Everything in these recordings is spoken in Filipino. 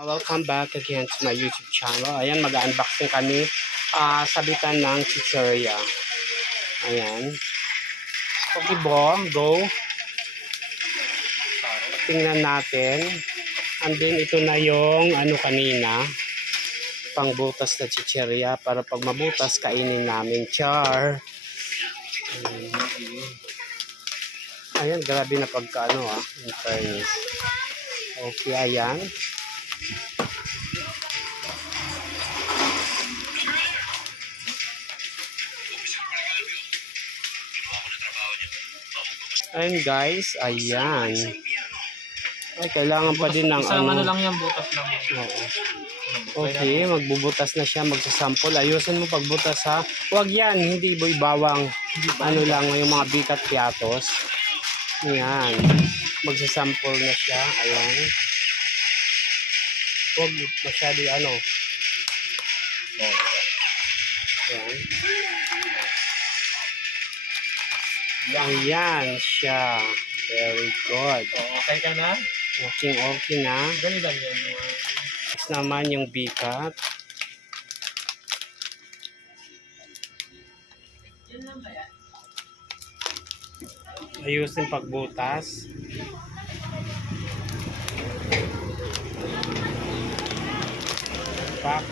Welcome back again to my YouTube channel. Ayan, mag-unboxing kami sabitan ng chicheria. Ayan. Okay bo, go. Tingnan natin. And then ito na yung ano kanina, pangbutas na chicheria para pag mabutas kainin namin. Char. Ayan, grabe na pagkaano in fairness. Okay, ayan. Ayun guys, ayan. Ay, kailangan pa din ng isang ano lang yan, butas lang yan. Oo. Okay, magbubutas na siya, magsasample. Ayusin mo pagbutas ha. Huwag yan, hindi boy bawang. Ano lang, yung mga bikat piatos. Ayan. Magsasample na siya. Ayan. Huwag masyado ano. Ayan. Ayan siya. Very good. Okay ka na? Okay na. Dali lang yan. Next naman yung bikat. Ayusin pagbutas. Pak.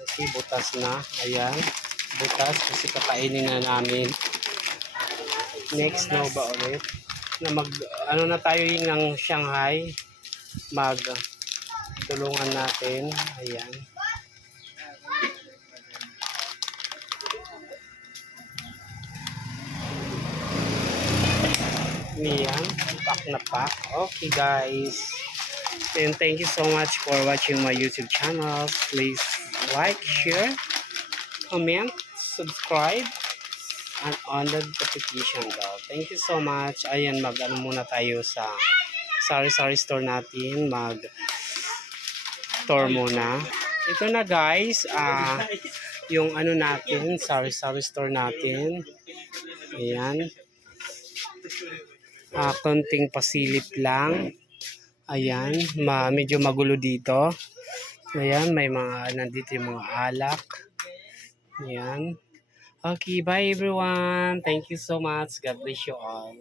Okay, butas na. Ayan. Butas kasi kakainin na namin. Next no ba ulit? Na ano na tayo yung ng Shanghai. Tulungan natin. Ayan. Ayan. Pack na pack. Okay guys. And thank you so much for watching my YouTube channel. Please like, share, comment, subscribe, and on the notification bell. Thank you so much. Ayan, mag-ano muna tayo sa sari-sari store natin. Mag-tour muna. Ito na guys, yung ano natin, sari-sari store natin. Ayan. Konting pasilip lang. Ayan, medyo magulo dito. Ayan, may mga, nandito yung mga alak. Ayan. Okay, bye everyone. Thank you so much. God bless you all.